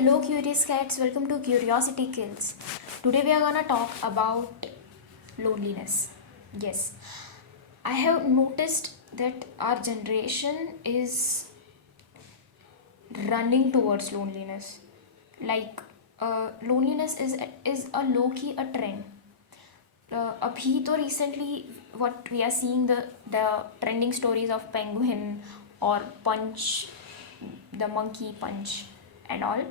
Hello, curious cats. Welcome to Curiosity Kills. Today we are gonna talk about loneliness. Yes, I have noticed that our generation is running towards loneliness. Like, loneliness is a low key a trend. अभी तो recently what we are seeing the trending stories of Penguin or Punch, the monkey Punch and all.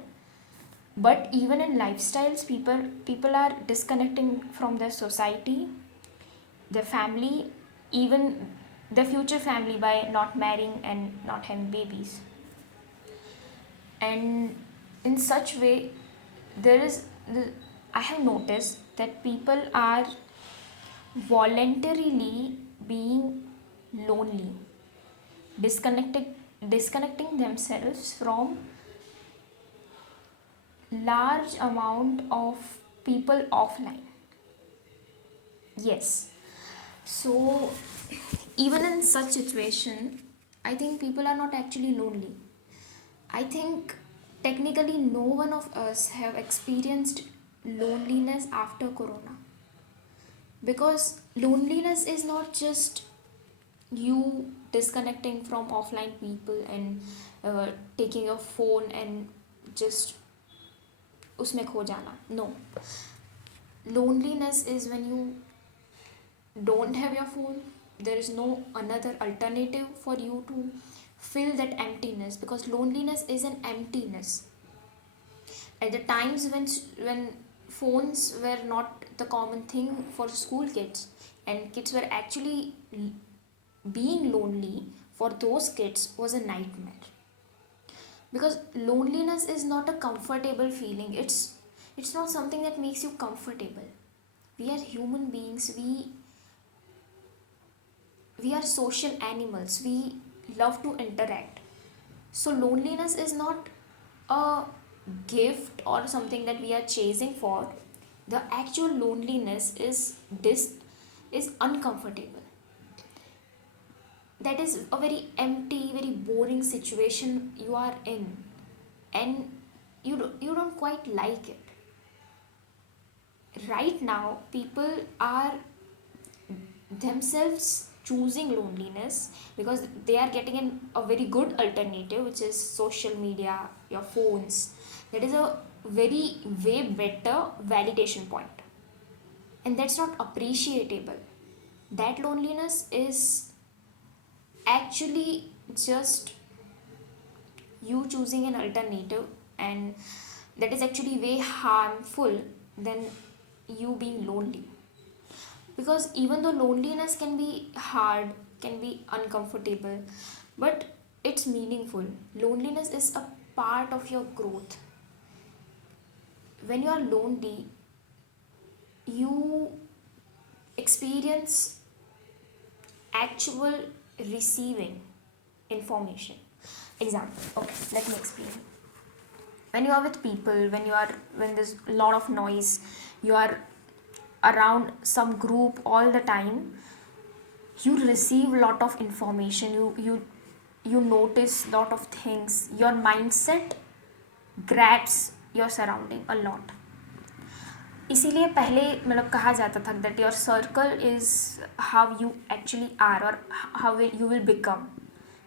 But even in lifestyles, people are disconnecting from their society, their family, even their future family by not marrying and not having babies. And in such way, there is I have noticed that people are voluntarily being lonely, disconnecting disconnecting themselves from large amount of people offline. Yes. So even in such situation, I think people are not actually lonely. I think technically no one of us have experienced loneliness after corona, because loneliness is not just you disconnecting from offline people and taking your phone and just उसमें खो जाना. No, loneliness is when you don't have your phone. There is no another alternative for you to fill that emptiness, because loneliness is an emptiness. At the times when phones were not the common thing for school kids, and kids were actually being lonely, for those kids was a nightmare, because loneliness is not a comfortable feeling. It's not something that makes you comfortable. We are human beings. We are social animals. We love to interact. So loneliness is not a gift or something that we are chasing for. The actual loneliness is uncomfortable. That is a very empty, very boring situation you are in, and you don't quite like it. Right now people are themselves choosing loneliness because they are getting a very good alternative, which is social media, your phones. That is a very way better validation point, and that's not appreciable. That loneliness is actually just you choosing an alternative, and that is actually way harmful than you being lonely. Because even though loneliness can be hard, can be uncomfortable, but it's meaningful. Loneliness is a part of your growth. When you are lonely, you experience actual receiving information. Example, okay, let me explain. When you are with people, when there's a lot of noise, you are around some group all the time, you receive a lot of information. You notice a lot of things. Your mindset grabs your surrounding a lot. इसीलिए पहले मतलब कहा जाता था that your circle is how you actually are, or how you will become,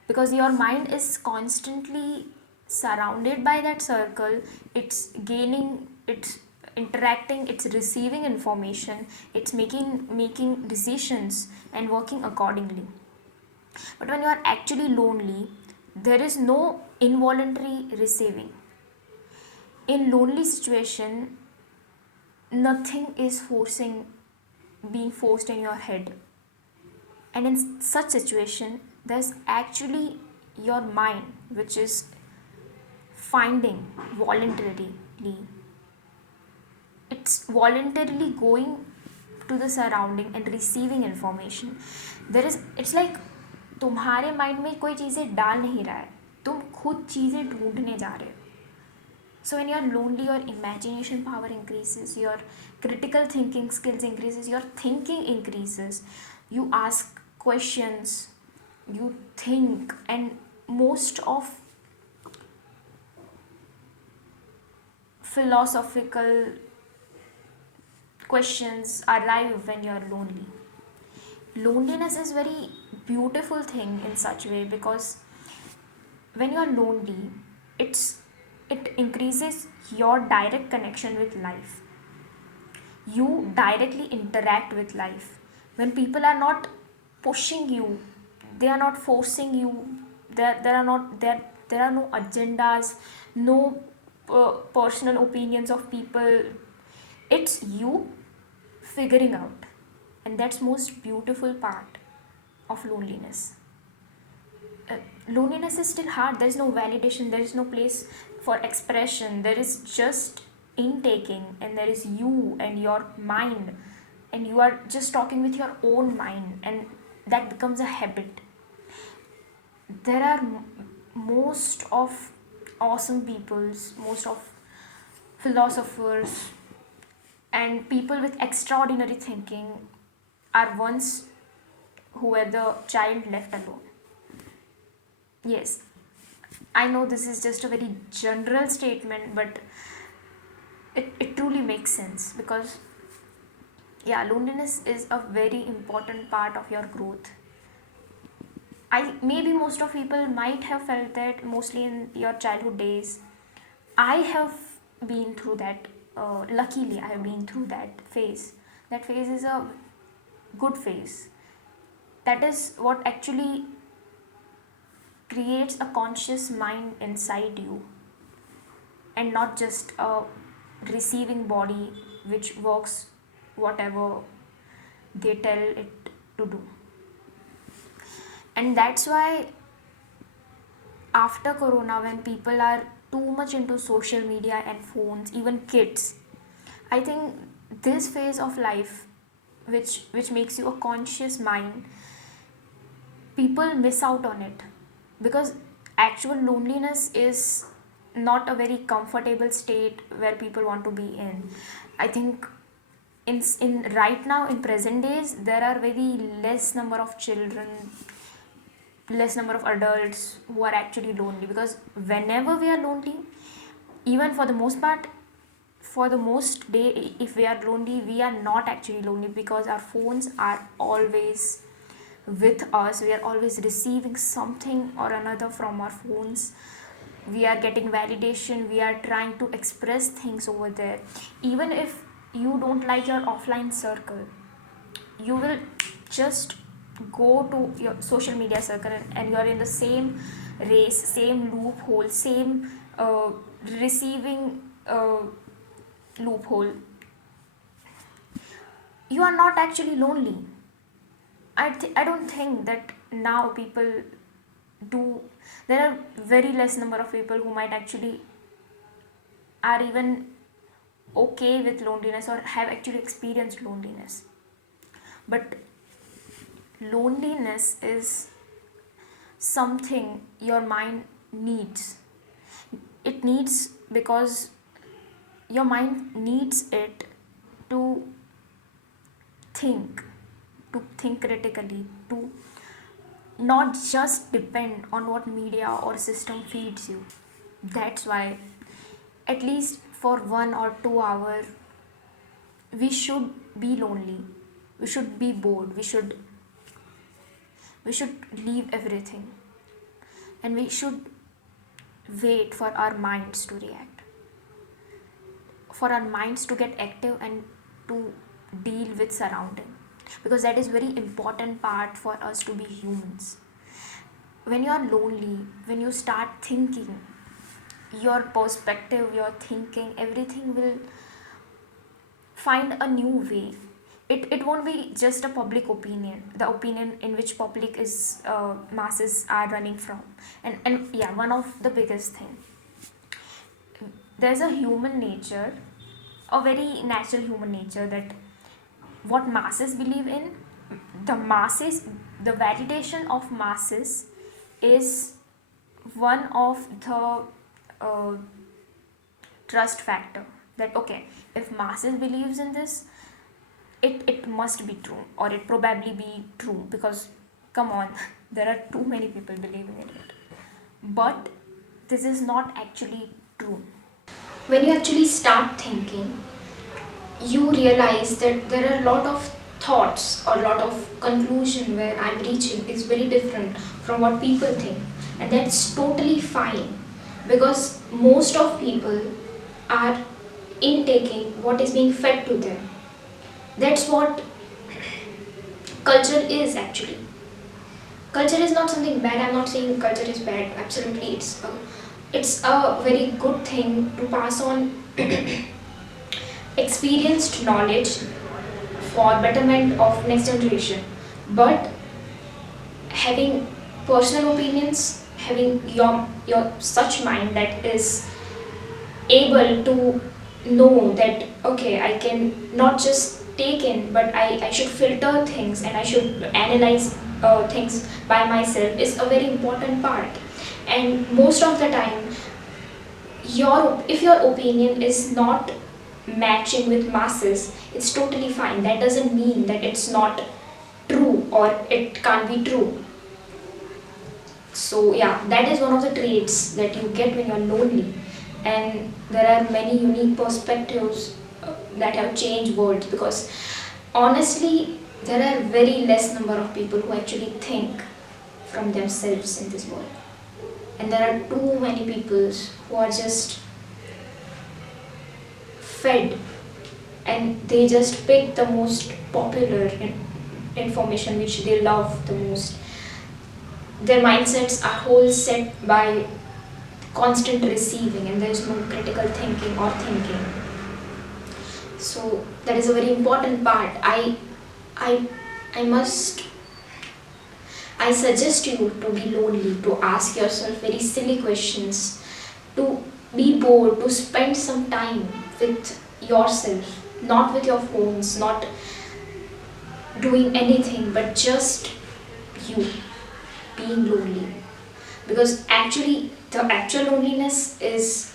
because your mind is constantly surrounded by that circle. It's gaining, it's interacting, it's receiving information, it's making decisions and working accordingly. But when you are actually lonely, there is no involuntary receiving. In lonely situation, nothing is being forced in your head, and in such situation there's actually your mind which is finding voluntarily. It's voluntarily going to the surrounding and receiving information. There is, it's like तुम्हारे mind में कोई चीज़ें डाल नहीं रहा है, तुम खुद चीज़ें ढूंढने जा रहे हो. So when you are lonely, your imagination power increases, your critical thinking skills increases, your thinking increases, you ask questions, you think, and most of philosophical questions arrive when you're lonely. Loneliness is very beautiful thing in such way, because when you're lonely, it's it increases your direct connection with life. You directly interact with life. When people are not pushing you, they are not forcing you, there are no agendas, no personal opinions of people. It's you figuring out, and that's most beautiful part of loneliness. uh, Loneliness is still hard. There is no validation, there is no place for expression, there is just intaking, and there is you and your mind, and you are just talking with your own mind, and that becomes a habit. There are most of awesome peoples, most of philosophers, and people with extraordinary thinking are ones who were the child left alone. Yes, I know this is just a very general statement, but it truly makes sense, because yeah, loneliness is a very important part of your growth. I maybe most of people might have felt that mostly in your childhood days. I have been through that. Luckily, I have been through that phase. That phase is a good phase. That is what actually creates a conscious mind inside you, and not just a receiving body which works whatever they tell it to do. And that's why after corona, when people are too much into social media and phones, even kids, I think this phase of life, which makes you a conscious mind, people miss out on it, because actual loneliness is not a very comfortable state where people want to be in. I think in right now, in present days, there are very less number of children, less number of adults who are actually lonely, because whenever we are lonely, even for the most part, for the most day, if we are lonely, we are not actually lonely, because our phones are always with us. We are always receiving something or another from our phones. We are getting validation, we are trying to express things over there. Even if you don't like your offline circle, you will just go to your social media circle, and you are in the same race, same loophole, same receiving loophole. You are not actually lonely. I don't think that now people do. There are very less number of people who might actually are even okay with loneliness or have actually experienced loneliness. But loneliness is something your mind needs. It needs, because your mind needs it to think, to think critically, to not just depend on what media or system feeds you. That's why, at least for 1 or 2 hours, we should be lonely. We should be bored. We should leave everything, and we should wait for our minds to react, for our minds to get active and to deal with surrounding, because that is very important part for us to be humans. When you are lonely, when you start thinking, your perspective, your thinking, everything will find a new way. It won't be just a public opinion, the opinion in which public is masses are running from. And yeah, one of the biggest thing, there's a human nature, a very natural human nature, that what masses believe in, the masses, the validation of masses is one of the uh, trust factor, that okay, if masses believes in this, it must be true, or it probably be true, because come on, there are too many people believing in it. But this is not actually true. When you actually start thinking, you realize that there are a lot of thoughts or a lot of conclusion where I'm reaching is very different from what people think, and that's totally fine, because most of people are intaking what is being fed to them. That's what culture is actually. Culture is not something bad. I'm not saying culture is bad. Absolutely, it's a very good thing to pass on experienced knowledge for betterment of next generation. But having personal opinions, having your such mind that is able to know that okay, I can not just take in, but I should filter things and I should analyze things by myself is a very important part. And most of the time, if your opinion is not matching with masses, it's totally fine. That doesn't mean that it's not true or it can't be true. So yeah, that is one of the traits that you get when you're lonely. And there are many unique perspectives that have changed worlds, because honestly there are very less number of people who actually think from themselves in this world, and there are too many people who are just fed, and they just pick the most popular information which they love the most. Their mindsets are whole set by constant receiving, and there is no critical thinking or thinking. So that is a very important part. I I must I suggest you to be lonely, to ask yourself very silly questions, to be bored, to spend some time with yourself, not with your phones, not doing anything, but just you being lonely. Because actually, the actual loneliness is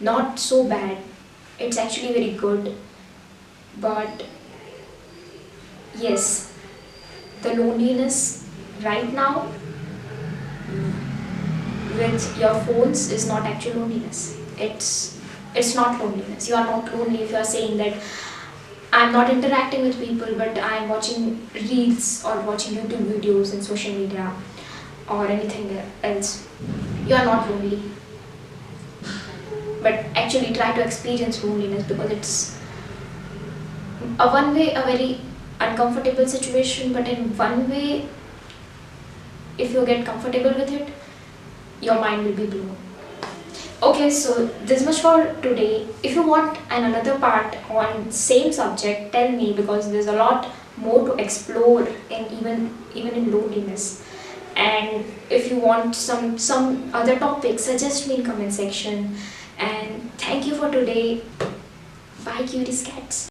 not so bad, it's actually very good. But yes, the loneliness right now with your phones is not actual loneliness. It's not loneliness. You are not lonely if you are saying that I'm not interacting with people, but I'm watching reels or watching YouTube videos and social media or anything else. You are not lonely. But actually try to experience loneliness, because it's a one way a very uncomfortable situation, but in one way, if you get comfortable with it, your mind will be blown. Okay, so this much for today. If you want another part on same subject, tell me, because there's a lot more to explore in even in loneliness. And if you want some other topics, suggest me in comment section. And thank you for today. Bye, cuties cats.